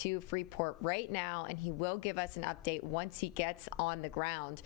to Freeport right now, and he will give us an update once he gets on the ground.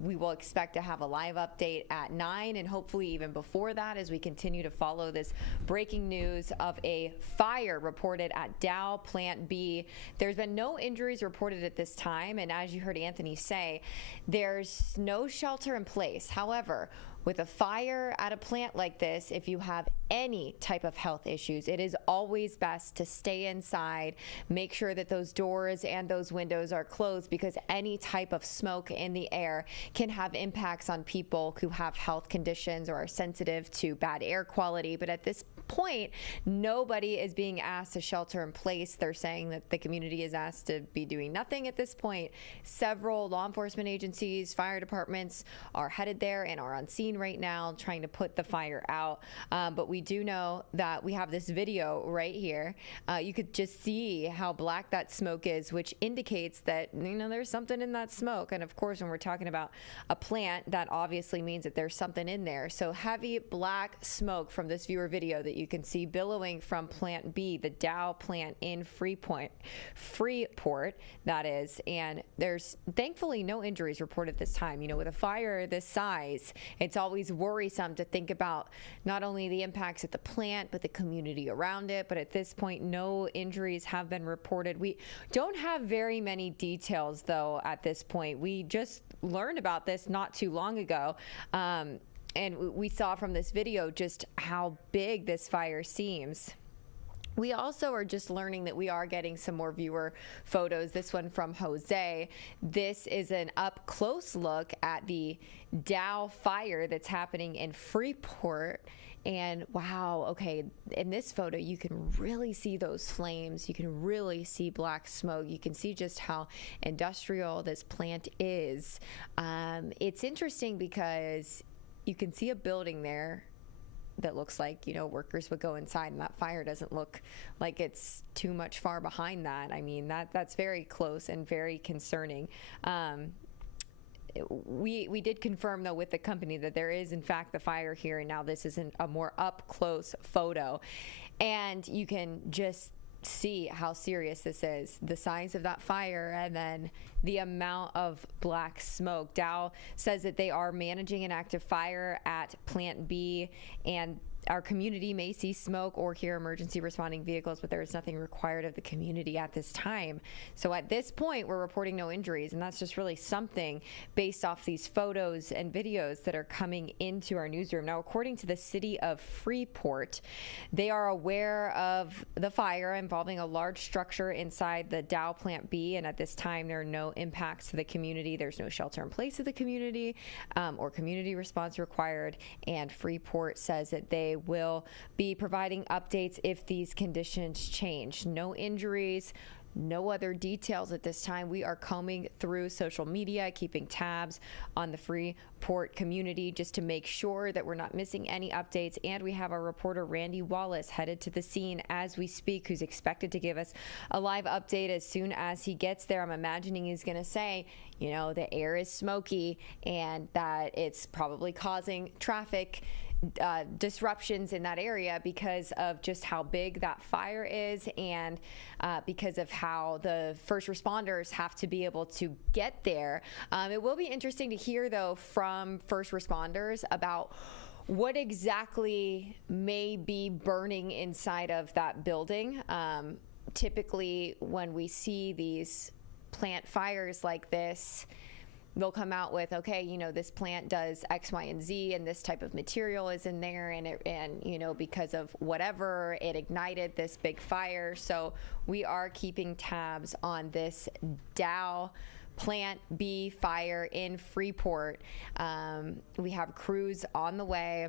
We will expect to have a live update at 9 and hopefully even before that as we continue to follow this breaking news of a fire reported at Dow Plant B. There's been no injuries reported at this time, and as you heard Anthony say, there's no shelter in place. However, with a fire at a plant like this, if you have any type of health issues, it is always best to stay inside, make sure that those doors and those windows are closed, because any type of smoke in the air can have impacts on people who have health conditions or are sensitive to bad air quality. But at this point, nobody is being asked to shelter in place. They're saying that the community is asked to be doing nothing at this point. Several law enforcement agencies, fire departments are headed there and are on scene right now trying to put the fire out. But we do know that we have this video right here. You could just see how black that smoke is, which indicates that, there's something in that smoke. And of course, when we're talking about a plant, that obviously means that there's something in there. So heavy black smoke from this viewer video that you can see billowing from Plant B, the Dow plant in Freeport, that is. And there's thankfully no injuries reported this time. With a fire this size, it's always worrisome to think about not only the impacts at the plant, but the community around it. But at this point, no injuries have been reported. We don't have very many details, though, at this point. We just learned about this not too long ago. And we saw from this video just how big this fire seems. We also are just learning that we are getting some more viewer photos. This one from Jose. This is an up close look at the Dow fire that's happening in Freeport. And wow, okay, in this photo, you can really see those flames. You can really see black smoke. You can see just how industrial this plant is. It's interesting because you can see a building there that looks like, workers would go inside, and that fire doesn't look like it's too much far behind that. I mean, that's very close and very concerning. We did confirm, though, with the company that there is, in fact, the fire here, and now this is a more up-close photo. And you can just see how serious this is, the size of that fire, and then the amount of black smoke. Dow says that they are managing an active fire at Plant B, and our community may see smoke or hear emergency responding vehicles, but there is nothing required of the community at this time. So at this point, we're reporting no injuries, and that's just really something based off these photos and videos that are coming into our newsroom. Now, according to the City of Freeport, they are aware of the fire involving a large structure inside the Dow Plant B, and at this time, there are no impacts to the community. There's no shelter in place of the community or community response required, and Freeport says that they will be providing updates if these conditions change. No injuries, no other details at this time. We are combing through social media, keeping tabs on the Freeport community just to make sure that we're not missing any updates. And we have our reporter Randy Wallace headed to the scene as we speak, who's expected to give us a live update as soon as he gets there. I'm imagining he's going to say, the air is smoky and that it's probably causing traffic disruptions in that area because of just how big that fire is, and because of how the first responders have to be able to get there. It will be interesting to hear, though, from first responders about what exactly may be burning inside of that building. Typically, when we see these plant fires like this, they'll come out with, okay, this plant does X, Y, and Z, and this type of material is in there, and because of whatever, it ignited this big fire. So we are keeping tabs on this Dow Plant B fire in Freeport. We have crews on the way.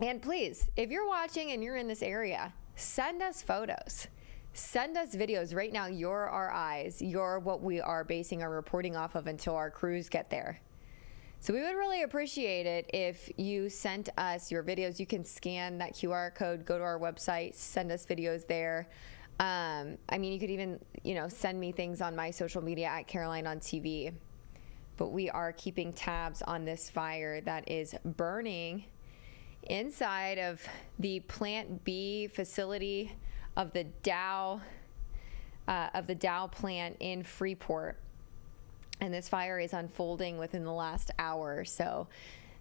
And please, if you're watching and you're in this area, send us photos. Send us videos. Right now, you're our eyes. You're what we are basing our reporting off of until our crews get there. So we would really appreciate it if you sent us your videos. You can scan that QR code, go to our website, send us videos there. You could even, send me things on my social media at Caroline on TV. But we are keeping tabs on this fire that is burning inside of the Plant B facility of the Dow of the Dow plant in Freeport. And this fire is unfolding within the last hour. So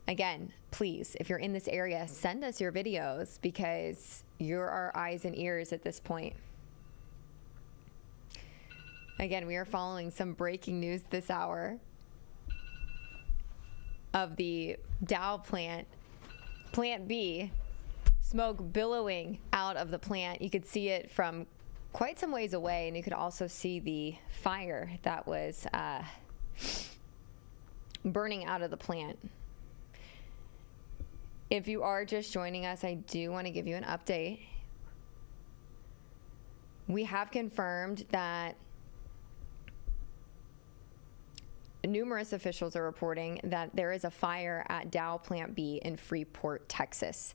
again, please, if you're in this area, send us your videos because you're our eyes and ears at this point. Again, we are following some breaking news this hour of the Dow plant, Plant B, smoke billowing out of the plant. You could see it from quite some ways away, and you could also see the fire that was burning out of the plant. If you are just joining us, I do want to give you an update. We have confirmed that numerous officials are reporting that there is a fire at Dow Plant B in Freeport, Texas.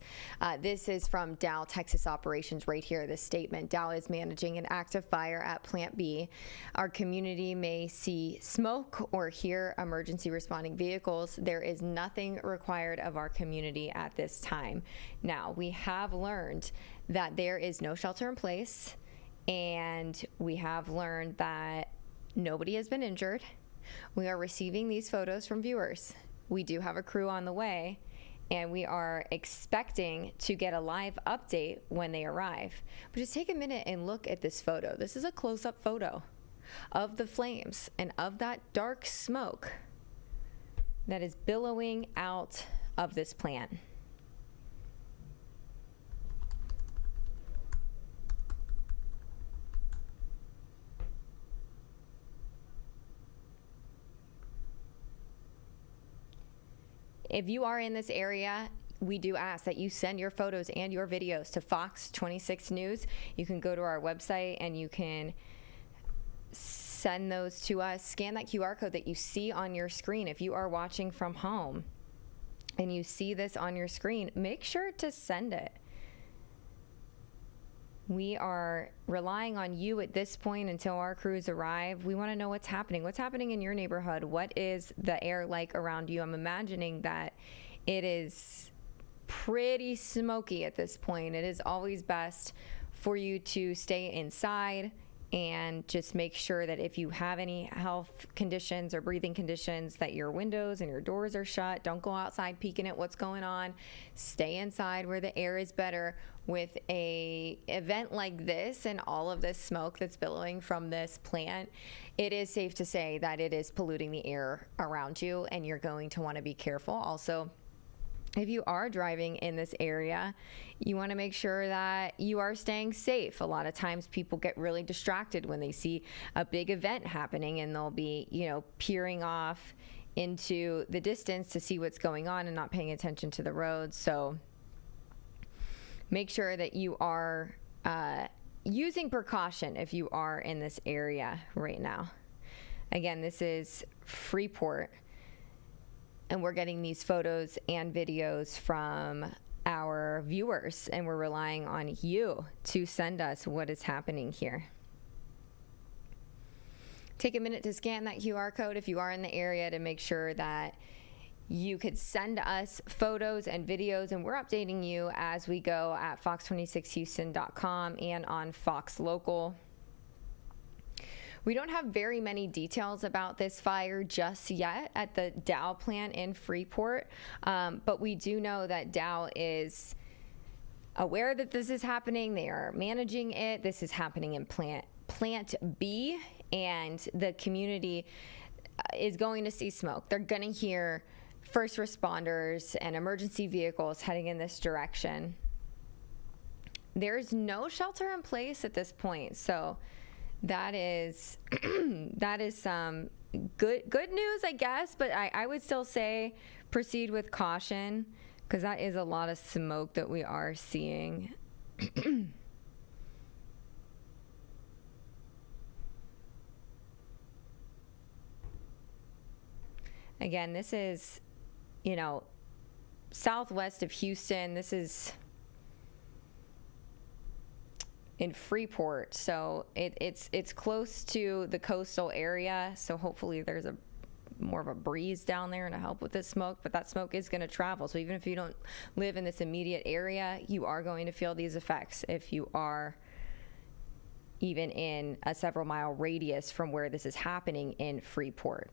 This is from Dow Texas Operations right here, this statement. Dow is managing an active fire at Plant B. Our community may see smoke or hear emergency responding vehicles. There is nothing required of our community at this time. Now, we have learned that there is no shelter in place, and we have learned that nobody has been injured. We are receiving these photos from viewers. We do have a crew on the way, and we are expecting to get a live update when they arrive. But just take a minute and look at this photo. This is a close-up photo of the flames and of that dark smoke that is billowing out of this plant. If you are in this area, we do ask that you send your photos and your videos to Fox 26 News. You can go to our website and you can send those to us. Scan that QR code that you see on your screen. If you are watching from home and you see this on your screen, make sure to send it. We are relying on you at this point until our crews arrive. We want to know what's happening. What's happening in your neighborhood? What is the air like around you? I'm imagining that it is pretty smoky at this point. It is always best for you to stay inside and just make sure that if you have any health conditions or breathing conditions, that your windows and your doors are shut. Don't go outside peeking at what's going on. Stay inside where the air is better. With a event like this and all of this smoke that's billowing from this plant, it is safe to say that it is polluting the air around you, and you're going to want to be careful. Also, if you are driving in this area, you want to make sure that you are staying safe. A lot of times people get really distracted when they see a big event happening, and they'll be, peering off into the distance to see what's going on and not paying attention to the road. So make sure that you are using precaution if you are in this area right now. Again, this is Freeport, and we're getting these photos and videos from our viewers, and we're relying on you to send us what is happening here. Take a minute to scan that QR code if you are in the area to make sure that you could send us photos and videos, and we're updating you as we go at fox26houston.com and on Fox Local. We don't have very many details about this fire just yet at the Dow plant in Freeport, but we do know that Dow is aware that this is happening. They are managing it. This is happening in Plant B, and the community is going to see smoke. They're going to hear first responders and emergency vehicles heading in this direction. There's no shelter in place at this point, so that is some good news, I guess, but I would still say proceed with caution, because that is a lot of smoke that we are seeing. Again, this is, southwest of Houston. This is in Freeport, so it's close to the coastal area, so hopefully there's more of a breeze down there to help with this smoke, but that smoke is going to travel. So even if you don't live in this immediate area, you are going to feel these effects if you are even in a several mile radius from where this is happening in Freeport.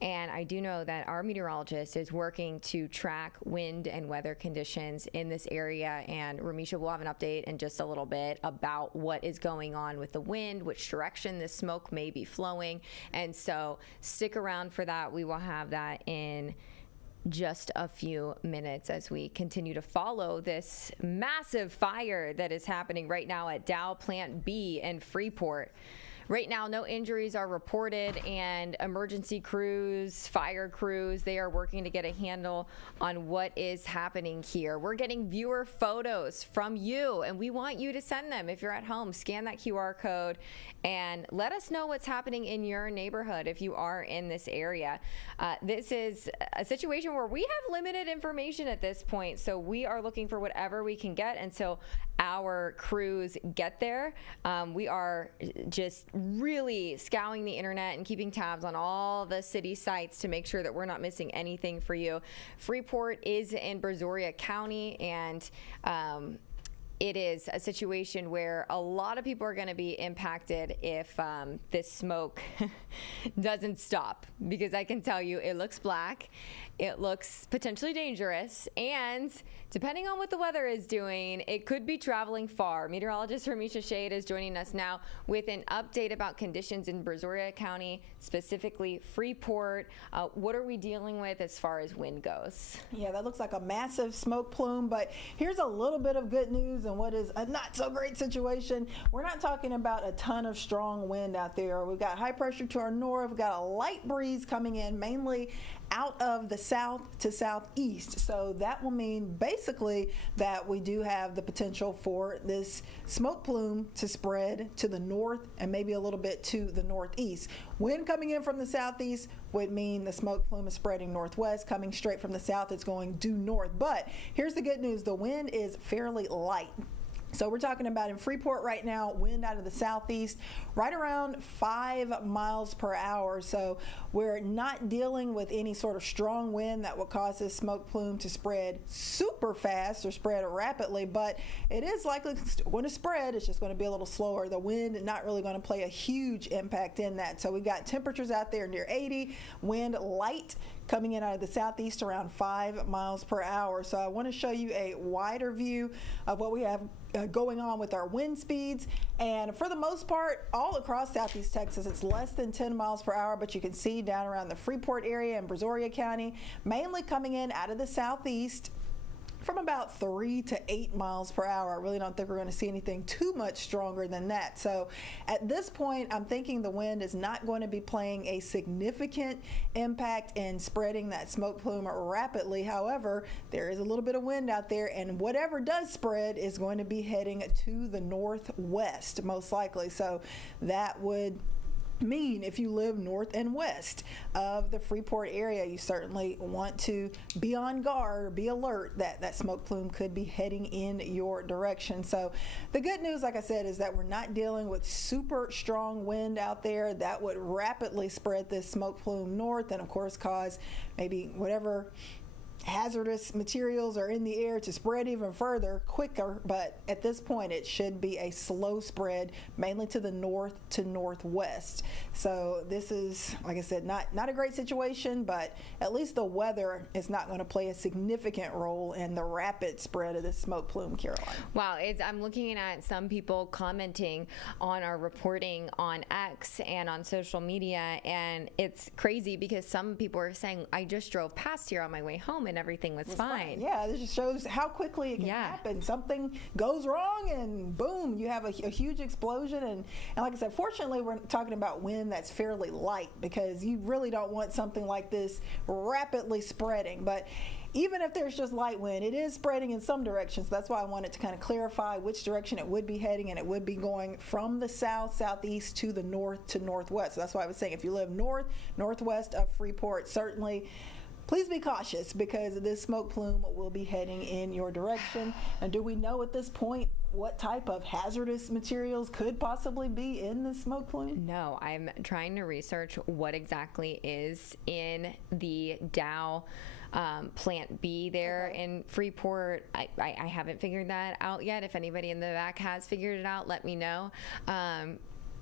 And I do know that our meteorologist is working to track wind and weather conditions in this area. And Ramisha will have an update in just a little bit about what is going on with the wind, which direction this smoke may be flowing. And so stick around for that. We will have that in just a few minutes as we continue to follow this massive fire that is happening right now at Dow Plant B in Freeport. Right now, no injuries are reported, and emergency crews, fire crews, they are working to get a handle on what is happening here. We're getting viewer photos from you, and we want you to send them. If you're at home, scan that QR code and let us know what's happening in your neighborhood if you are in this area. This is a situation where we have limited information at this point, so we are looking for whatever we can get until our crews get there. We are just really scouring the internet and keeping tabs on all the city sites to make sure that we're not missing anything for you. Freeport is in Brazoria County, and it is a situation where a lot of people are going to be impacted if this smoke doesn't stop, because I can tell you it looks black, it looks potentially dangerous, and depending on what the weather is doing, it could be traveling far. Meteorologist Ramisha Shade is joining us now with an update about conditions in Brazoria County, specifically Freeport. What are we dealing with as far as wind goes? Yeah, that looks like a massive smoke plume, but here's a little bit of good news and what is a not so great situation. We're not talking about a ton of strong wind out there. We've got high pressure to our north. We've got a light breeze coming in mainly out of the south to southeast. So that will mean basically that we do have the potential for this smoke plume to spread to the north and maybe a little bit to the northeast. Wind coming in from the southeast would mean the smoke plume is spreading northwest. Coming straight from the south, it's going due north. But here's the good news. The wind is fairly light. So we're talking about in Freeport right now, wind out of the southeast, right around 5 miles per hour. So we're not dealing with any sort of strong wind that will cause this smoke plume to spread super fast or spread rapidly, but it is likely going to spread. It's just going to be a little slower. The wind not really going to play a huge impact in that. So we've got temperatures out there near 80, wind light coming in out of the southeast around 5 miles per hour. So I want to show you a wider view of what we have going on with our wind speeds. And for the most part, all across southeast Texas, it's less than 10 miles per hour, but you can see down around the Freeport area and Brazoria County, mainly coming in out of the southeast from about 3 to 8 miles per hour. I really don't think we're going to see anything too much stronger than that. So at this point, I'm thinking the wind is not going to be playing a significant impact in spreading that smoke plume rapidly. However, there is a little bit of wind out there, and whatever does spread is going to be heading to the northwest, most likely. So that would mean if you live north and west of the Freeport area, you certainly want to be on guard, be alert that that smoke plume could be heading in your direction. So the good news, like I said, is that we're not dealing with super strong wind out there that would rapidly spread this smoke plume north and of course cause maybe whatever hazardous materials are in the air to spread even further quicker. But at this point, it should be a slow spread, mainly to the north to northwest. So this is, like I said, not a great situation, but at least the weather is not going to play a significant role in the rapid spread of this smoke plume, Caroline. Wow, I'm looking at some people commenting on our reporting on X and on social media, and it's crazy because some people are saying, I just drove past here on my way home and everything was fine. Yeah, this just shows how quickly it can happen. Something goes wrong and boom, you have a huge explosion. And like I said, fortunately, we're talking about wind that's fairly light because you really don't want something like this rapidly spreading. But even if there's just light wind, it is spreading in some directions. That's why I wanted to kind of clarify which direction it would be heading, and it would be going from the south, southeast to the north to northwest. So that's why I was saying if you live north, northwest of Freeport, certainly please be cautious because this smoke plume will be heading in your direction. And do we know at this point what type of hazardous materials could possibly be in the smoke plume? No, I'm trying to research what exactly is in the Dow Plant B there in Freeport. I haven't figured that out yet. If anybody in the back has figured it out, let me know.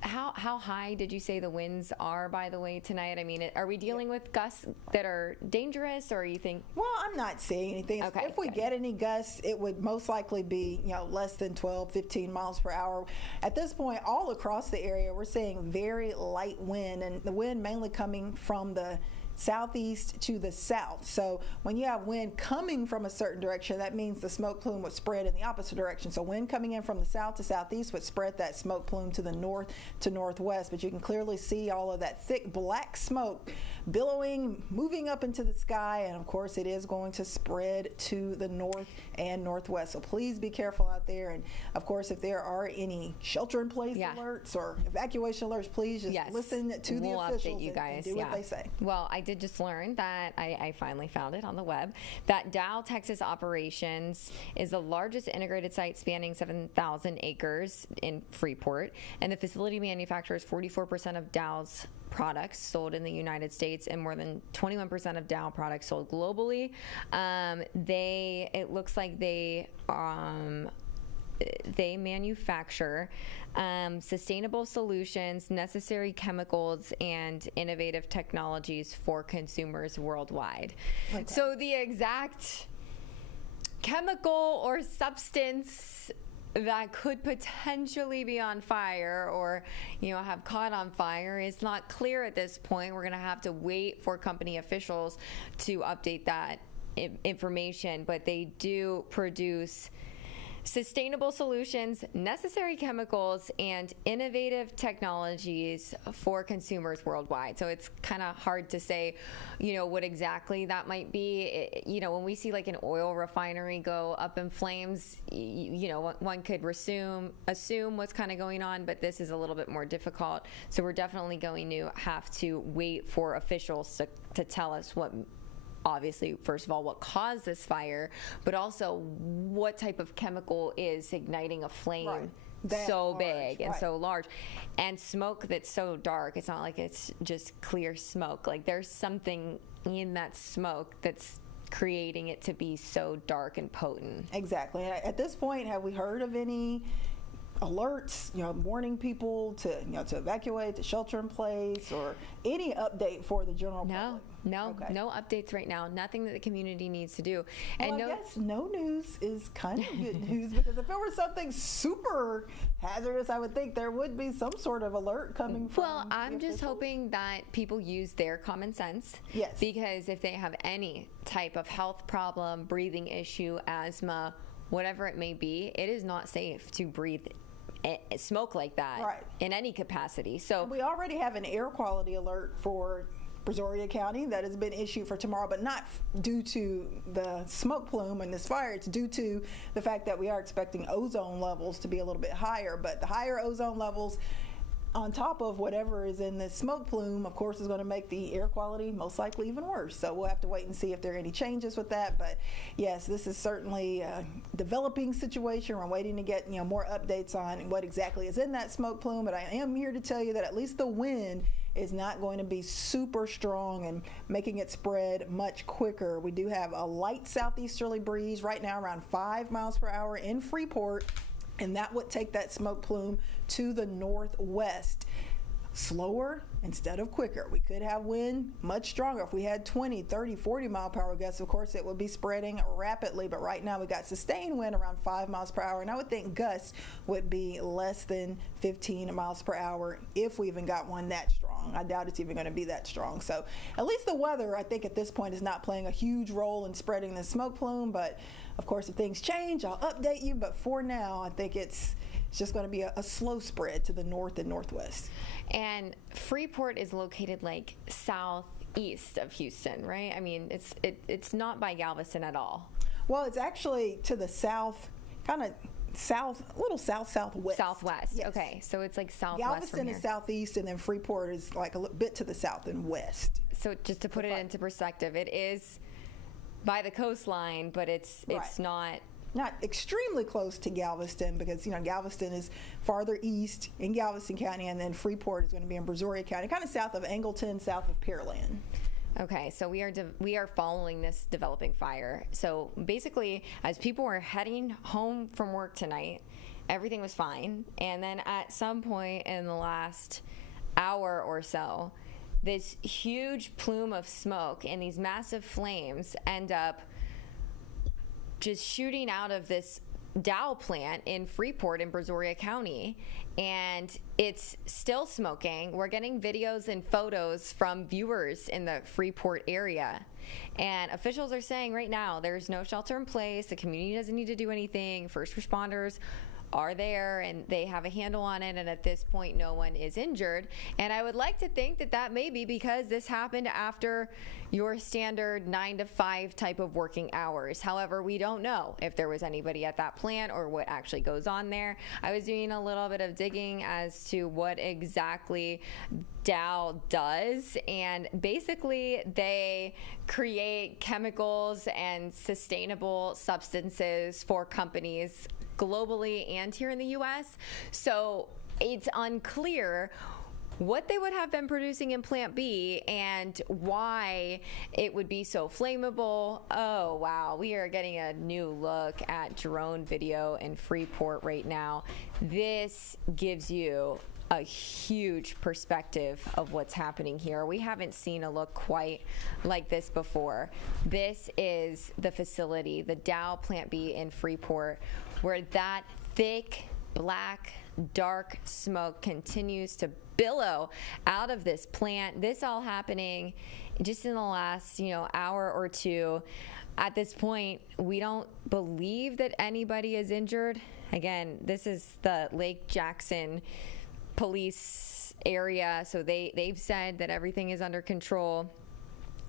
How high did you say the winds are, by the way, tonight? I mean, are we dealing with gusts that are dangerous, or you think? Well, I'm not seeing anything. Okay, if we get any gusts, it would most likely be, less than 12, 15 miles per hour. At this point, all across the area, we're seeing very light wind, and the wind mainly coming from the southeast to the south. So when you have wind coming from a certain direction, that means the smoke plume would spread in the opposite direction. So wind coming in from the south to southeast would spread that smoke plume to the north to northwest. But you can clearly see all of that thick black smoke billowing, moving up into the sky, and of course it is going to spread to the north and northwest. So please be careful out there. And of course, if there are any shelter-in-place alerts or evacuation alerts, please just listen to the officials and do what they say. Well, I did just learn that I finally found it on the web, that Dow Texas Operations is the largest integrated site spanning 7,000 acres in Freeport, and the facility manufactures 44% of Dow's products sold in the United States and more than 21% of Dow products sold globally. It looks like they manufacture sustainable solutions, necessary chemicals, and innovative technologies for consumers worldwide. Okay. So the exact chemical or substance that could potentially be on fire or have caught on fire is not clear at this point. We're going to have to wait for company officials to update that information, but they do produce sustainable solutions, necessary chemicals, and innovative technologies for consumers worldwide. So it's kind of hard to say, what exactly that might be. When we see like an oil refinery go up in flames, one could assume what's kind of going on, but this is a little bit more difficult. So we're definitely going to have to wait for officials to tell us obviously, first of all, what caused this fire, but also what type of chemical is igniting a flame so big and so large, and smoke that's so dark. It's not like it's just clear smoke. Like there's something in that smoke that's creating it to be so dark and potent. Exactly. At this point, have we heard of any alerts, warning people to evacuate, to shelter in place, or any update for the general public? No updates right now. Nothing that the community needs to do. Well, and I guess no news is kind of good news, because if it were something super hazardous, I would think there would be some sort of alert coming from. Well, I'm just hoping that people use their common sense. Yes. Because if they have any type of health problem, breathing issue, asthma, whatever it may be, it is not safe to breathe smoke like that in any capacity. So we already have an air quality alert for Brazoria County that has been issued for tomorrow, but not due to the smoke plume and this fire. It's due to the fact that we are expecting ozone levels to be a little bit higher, but the higher ozone levels on top of whatever is in this smoke plume, of course, is going to make the air quality most likely even worse. So we'll have to wait and see if there are any changes with that. But yes, this is certainly a developing situation. We're waiting to get more updates on what exactly is in that smoke plume. But I am here to tell you that at least the wind is not going to be super strong and making it spread much quicker. We do have a light southeasterly breeze right now, around 5 miles per hour in Freeport, and that would take that smoke plume to the northwest. Slower instead of quicker. We could have wind much stronger. If we had 20, 30, 40 mile per hour gusts, of course it would be spreading rapidly, but right now we got sustained wind around 5 miles per hour, and I would think gusts would be less than 15 miles per hour if we even got one that strong. I doubt it's even going to be that strong. So at least the weather, I think at this point, is not playing a huge role in spreading the smoke plume, but of course if things change, I'll update you, but for now I think it's just going to be a slow spread to the north and northwest. And Freeport is located like southeast of Houston, right? I mean, it's not by Galveston at all. Well, it's actually to the south, kind of south, a little southwest. Southwest. Yes. Okay, so it's like southwest. Galveston is southeast, and then Freeport is like a bit to the south and west. So just to put it into perspective, it is by the coastline, but it's not extremely close to Galveston, because Galveston is farther east in Galveston County, and then Freeport is going to be in Brazoria County, kind of south of Angleton, south of Pearland. Okay, so we are following this developing fire. So basically, as people were heading home from work tonight, everything was fine. And then at some point in the last hour or so, this huge plume of smoke and these massive flames end up just shooting out of this Dow plant in Freeport in Brazoria County, and it's still smoking. We're getting videos and photos from viewers in the Freeport area, and officials are saying right now there's no shelter in place. The community doesn't need to do anything. First responders are there and they have a handle on it, and at this point no one is injured. And I would like to think that that may be because this happened after your standard 9 to 5 type of working hours. However, we don't know if there was anybody at that plant or what actually goes on there. I was doing a little bit of digging as to what exactly Dow does, and basically they create chemicals and sustainable substances for companies globally and here in the US. So it's unclear what they would have been producing in Plant B and why it would be so flammable. Oh, wow. We are getting a new look at drone video in Freeport right now. This gives you a huge perspective of what's happening here. We haven't seen a look quite like this before. This is the facility, the Dow Plant B in Freeport, where that thick, black, dark smoke continues to billow out of this plant. This all happening just in the last, hour or two. At this point, we don't believe that anybody is injured. Again, this is the Lake Jackson police area, so they've said that everything is under control.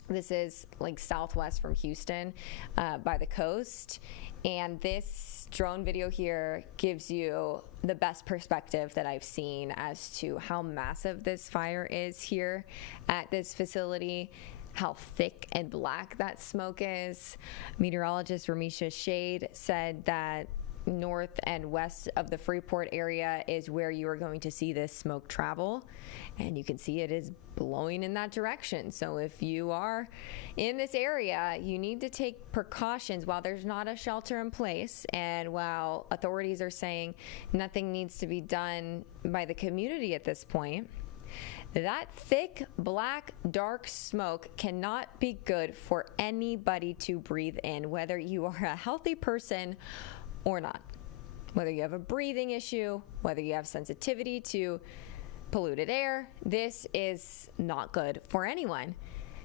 This is like southwest from Houston, by the coast, and this drone video here gives you the best perspective that I've seen as to how massive this fire is here at this facility, how thick and black that smoke is. Meteorologist Ramisha Shade said that north and west of the Freeport area is where you are going to see this smoke travel, and you can see it is blowing in that direction. So if you are in this area, you need to take precautions. While there's not a shelter in place, and while authorities are saying nothing needs to be done by the community at this point, that thick, black, dark smoke cannot be good for anybody to breathe in, whether you are a healthy person or not. Whether you have a breathing issue, whether you have sensitivity to polluted air, this is not good for anyone.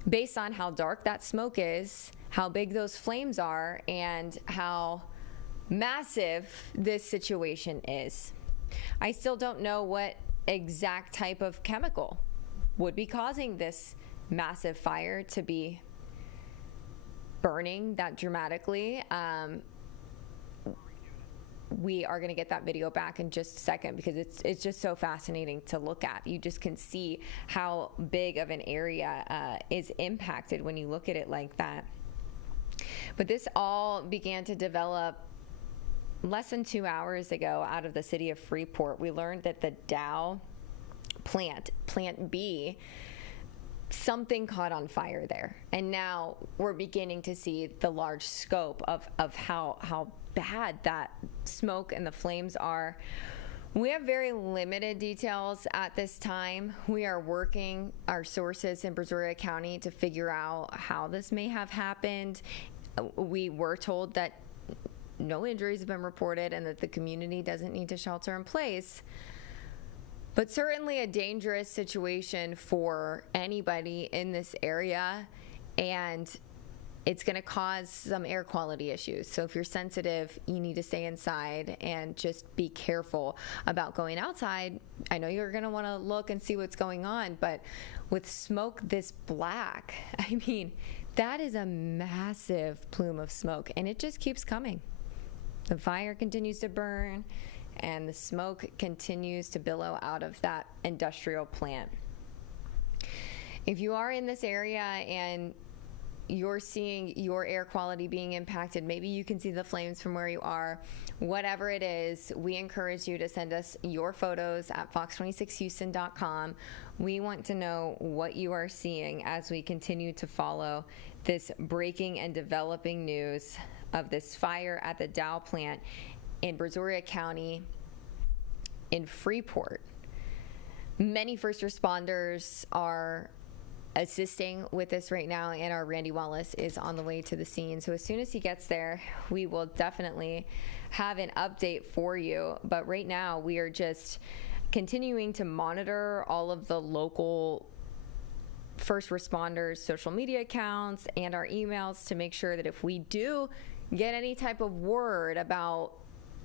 Based on how dark that smoke is, how big those flames are, and how massive this situation is. I still don't know what exact type of chemical would be causing this massive fire to be burning that dramatically. We are going to get that video back in just a second because it's just so fascinating to look at. You just can see how big of an area is impacted when you look at it like that. But this all began to develop less than 2 hours ago out of the city of Freeport. We learned that the Dow Plant B, something caught on fire there. And now we're beginning to see the large scope of how bad that smoke and the flames are. We have very limited details at this time. We are working our sources in Brazoria County to figure out how this may have happened. We were told that no injuries have been reported and that the community doesn't need to shelter in place. But certainly a dangerous situation for anybody in this area, and it's going to cause some air quality issues. So if you're sensitive, you need to stay inside and just be careful about going outside. I know you're going to want to look and see what's going on, but with smoke this black, I mean, that is a massive plume of smoke, and it just keeps coming. The fire continues to burn, and the smoke continues to billow out of that industrial plant. If you are in this area and you're seeing your air quality being impacted, maybe you can see the flames from where you are. whatever it is, we encourage you to send us your photos at fox26houston.com. We want to know what you are seeing as we continue to follow this breaking and developing news of this fire at the Dow plant in Brazoria County in Freeport. Many first responders are assisting with this right now, and our Randy Wallace is on the way to the scene. So as soon as he gets there, we will definitely have an update for you. But right now, we are just continuing to monitor all of the local first responders' social media accounts and our emails to make sure that if we do get any type of word about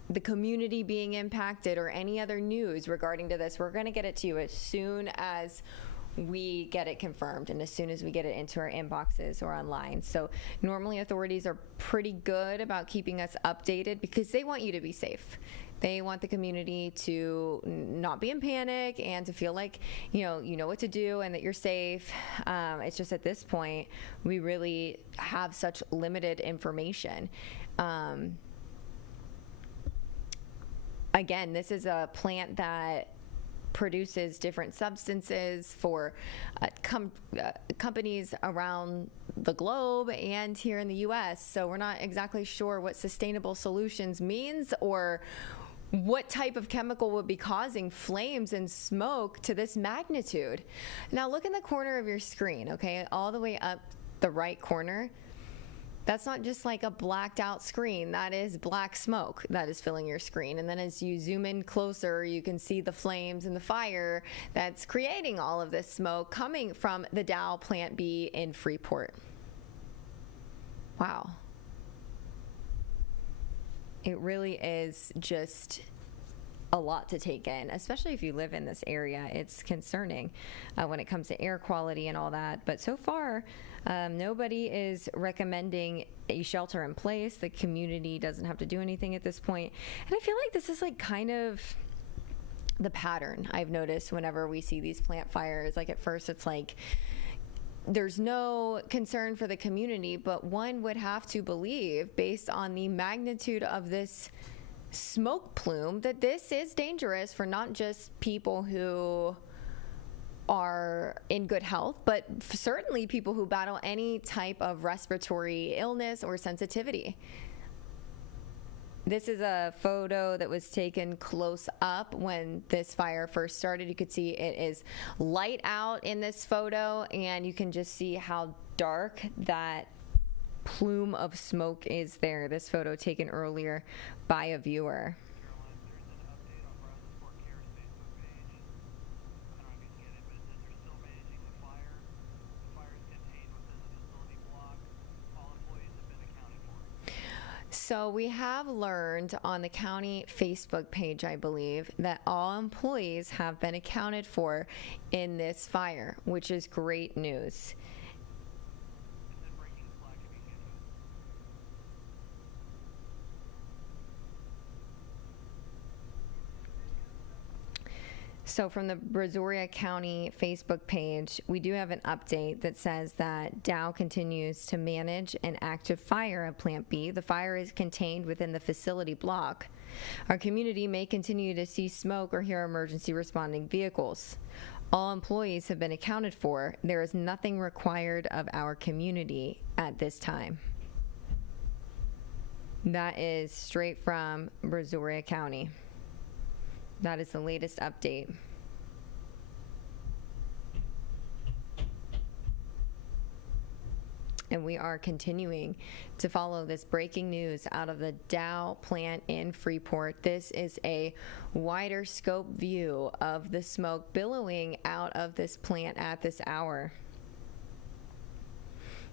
the community being impacted or any other news regarding to this, we're going to get it to you as soon as we get it confirmed and as soon as we get it into our inboxes or online. So normally authorities are pretty good about keeping us updated because they want you to be safe. They want the community to not be in panic and to feel like, you know what to do and that you're safe. It's just at this point, we really have such limited information. Again, this is a plant that produces different substances for companies around the globe and here in the U.S. So we're not exactly sure what sustainable solutions means or what type of chemical would be causing flames and smoke to this magnitude. Now look in the corner of your screen, okay, all the way up the right corner. That's not just like a blacked out screen. That is black smoke that is filling your screen. And then as you zoom in closer, you can see the flames and the fire that's creating all of this smoke coming from the Dow Plant B in Freeport. Wow. It really is just a lot to take in, especially if you live in this area. It's concerning when it comes to air quality and all that. But so far, nobody is recommending a shelter in place. The community doesn't have to do anything at this point. And I feel like this is like kind of the pattern I've noticed whenever we see these plant fires. Like at first it's like there's no concern for the community, but one would have to believe, based on the magnitude of this smoke plume, that this is dangerous for not just people who are in good health, but certainly people who battle any type of respiratory illness or sensitivity. This is a photo that was taken close up when this fire first started. You could see it is light out in this photo, and you can just see how dark that plume of smoke is there. This photo taken earlier by a viewer. So we have learned on the county Facebook page, I believe, that all employees have been accounted for in this fire, which is great news. So from the Brazoria County Facebook page, we do have an update that says that Dow continues to manage an active fire at Plant B. The fire is contained within the facility block. Our community may continue to see smoke or hear emergency responding vehicles. All employees have been accounted for. There is nothing required of our community at this time. That is straight from Brazoria County. That is the latest update. And we are continuing to follow this breaking news out of the Dow plant in Freeport. This is a wider scope view of the smoke billowing out of this plant at this hour.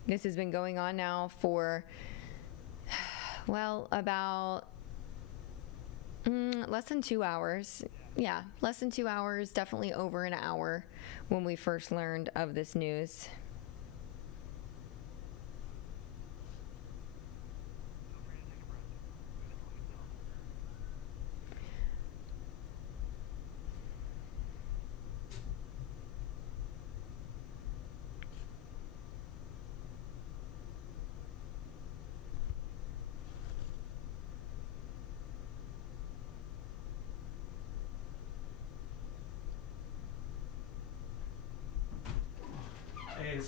This has been going on now for, well, about less than 2 hours. Yeah, less than 2 hours, definitely over an hour when we first learned of this news.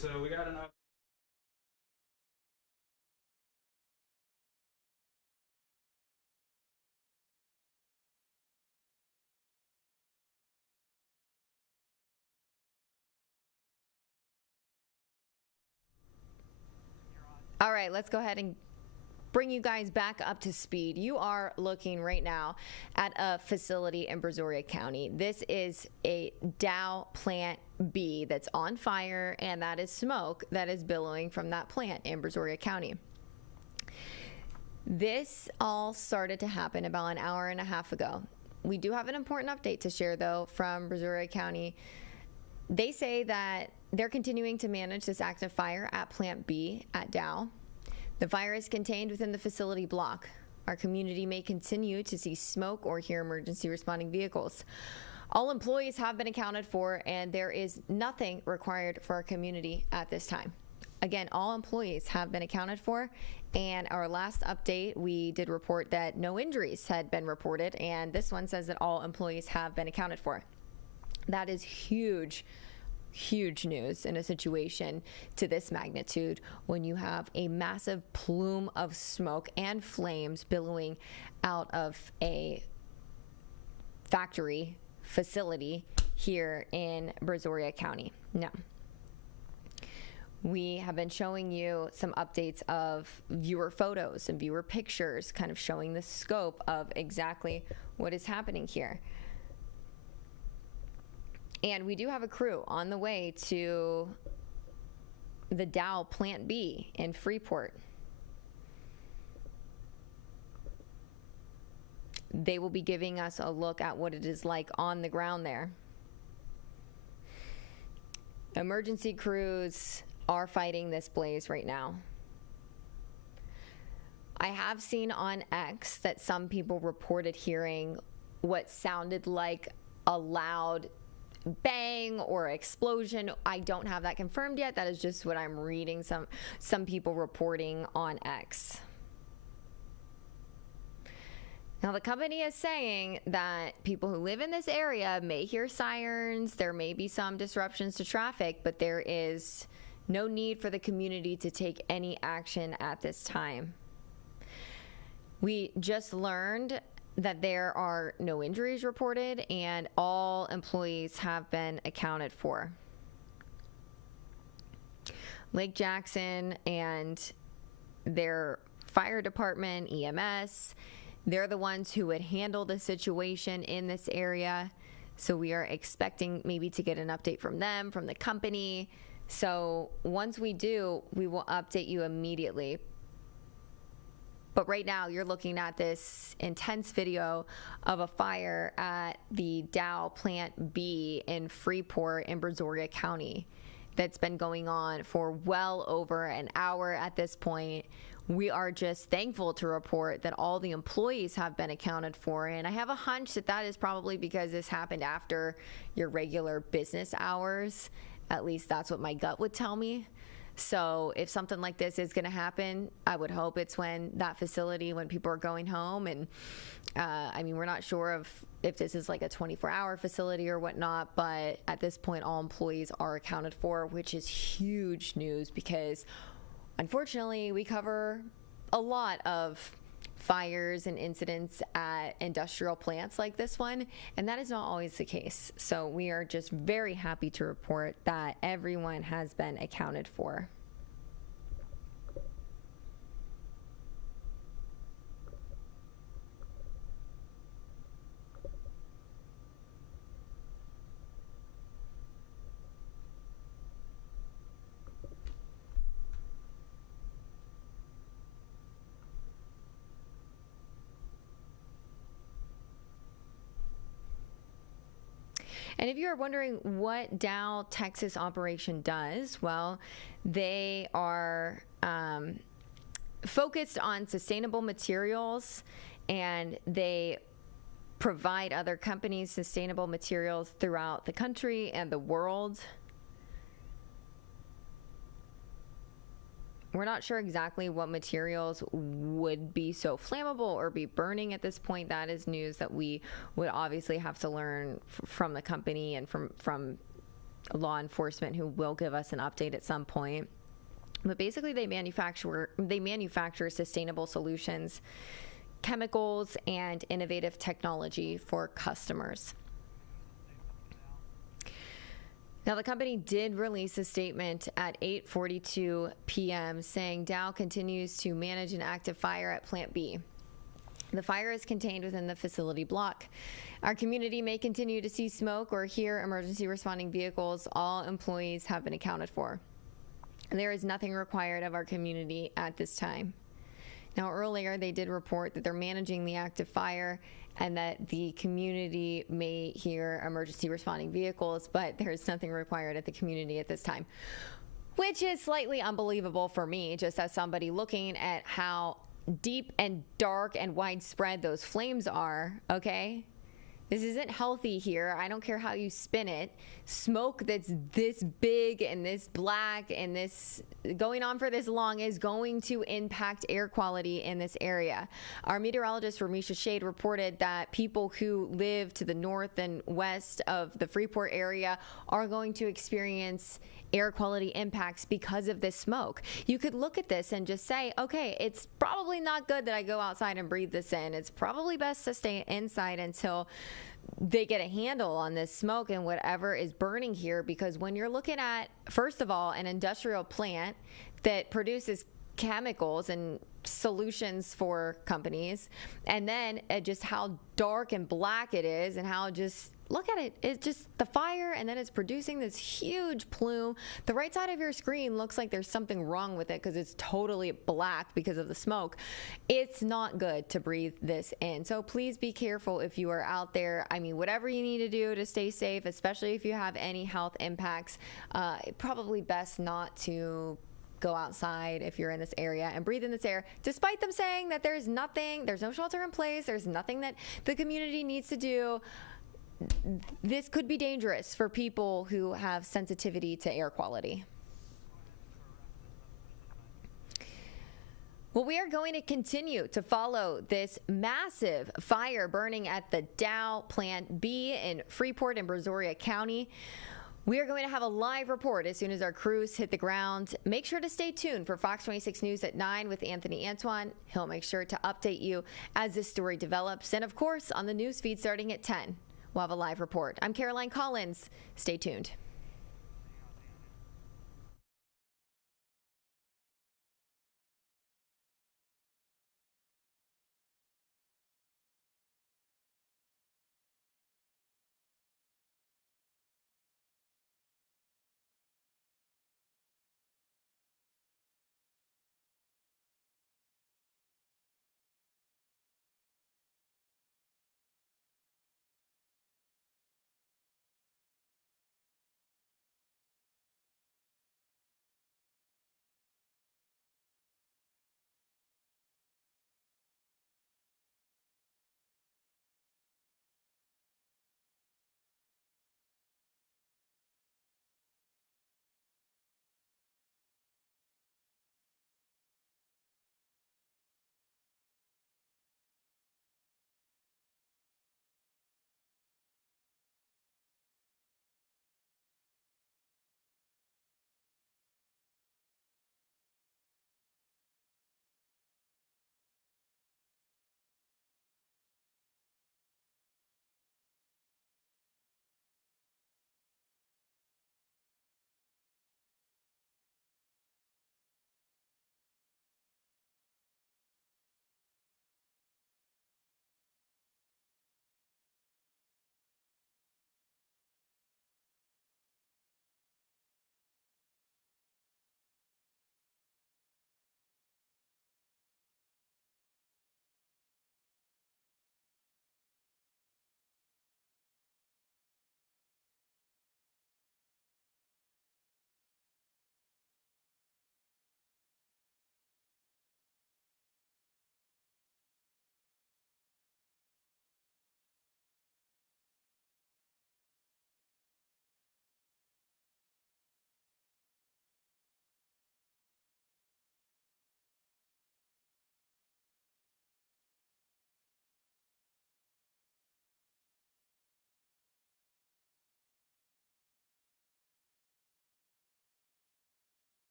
So we got an All right, let's go ahead and bring you guys back up to speed. You are looking right now at a facility in Brazoria County. This is a Dow Plant B that's on fire, and that is smoke that is billowing from that plant in Brazoria County. This all started to happen about an hour and a half ago. We do have an important update to share, though, from Brazoria County. They say that they're continuing to manage this active fire at Plant B at Dow. The fire is contained within the facility block. Our community may continue to see smoke or hear emergency responding vehicles. All employees have been accounted for, and there is nothing required for our community at this time. Again, all employees have been accounted for, and our last update, we did report that no injuries had been reported, and this one says that all employees have been accounted for. That is huge news in a situation to this magnitude when you have a massive plume of smoke and flames billowing out of a factory facility here in Brazoria County. Now, we have been showing you some updates of viewer photos and viewer pictures, kind of showing the scope of exactly what is happening here. And we do have a crew on the way to the Dow Plant B in Freeport. They will be giving us a look at what it is like on the ground there. Emergency crews are fighting this blaze right now. I have seen on X that some people reported hearing what sounded like a loud bang or explosion. I don't have that confirmed yet. That is just what I'm reading some people reporting on X. Now, the company is saying that people who live in this area may hear sirens. There may be some disruptions to traffic, but there is no need for the community to take any action at this time. We just learned that there are no injuries reported and all employees have been accounted for. Lake Jackson and their fire department, EMS, they're the ones who would handle the situation in this area. So we are expecting maybe to get an update from them, from the company. So once we do, we will update you immediately. But right now, you're looking at this intense video of a fire at the Dow Plant B in Freeport in Brazoria County that's been going on for well over an hour at this point. We are just thankful to report that all the employees have been accounted for. And I have a hunch that that is probably because this happened after your regular business hours. At least that's what my gut would tell me. So if something like this is going to happen, I would hope it's when people are going home. And I mean, we're not sure if this is like a 24-hour facility or whatnot, but at this point, all employees are accounted for, which is huge news because unfortunately, we cover a lot of fires and incidents at industrial plants like this one, and that is not always the case. So we are just very happy to report that everyone has been accounted for. And if you are wondering what Dow Texas Operation does, well, they are focused on sustainable materials, and they provide other companies sustainable materials throughout the country and the world. We're not sure exactly what materials would be so flammable or be burning at this point. That is news that we would obviously have to learn from the company and from law enforcement who will give us an update at some point. But basically, they manufacture sustainable solutions, chemicals, and innovative technology for customers. Now, the company did release a statement at 8:42 p.m. saying Dow continues to manage an active fire at Plant B. The fire is contained within the facility block. Our community may continue to see smoke or hear emergency responding vehicles. All employees have been accounted for. There is nothing required of our community at this time. Now, earlier they did report that they're managing the active fire and that the community may hear emergency responding vehicles, but there's nothing required at the community at this time, which is slightly unbelievable for me, just as somebody looking at how deep and dark and widespread those flames are, okay? This isn't healthy here. I don't care how you spin it. Smoke that's this big and this black and this going on for this long is going to impact air quality in this area. Our meteorologist, Ramisha Shade, reported that people who live to the north and west of the Freeport area are going to experience air quality impacts because of this smoke. You could look at this and just say, okay, it's probably not good that I go outside and breathe this in. It's probably best to stay inside until they get a handle on this smoke and whatever is burning here, because when you're looking at, first of all, an industrial plant that produces chemicals and solutions for companies, and then just how dark and black it is and how just look at it. It's just the fire, and then it's producing this huge plume. The right side of your screen looks like there's something wrong with it because it's totally black because of the smoke. It's not good to breathe this in. So please be careful if you are out there. I mean, whatever you need to do to stay safe, especially if you have any health impacts, probably best not to go outside if you're in this area and breathe in this air, despite them saying that there's no shelter in place, there's nothing that the community needs to do. This could be dangerous for people who have sensitivity to air quality. Well, we are going to continue to follow this massive fire burning at the Dow Plant B in Freeport and Brazoria County. We are going to have a live report as soon as our crews hit the ground. Make sure to stay tuned for Fox 26 News at 9 with Anthony Antoine. He'll make sure to update you as this story develops. And of course, on the news feed starting at 10, we'll have a live report. I'm Caroline Collins. Stay tuned.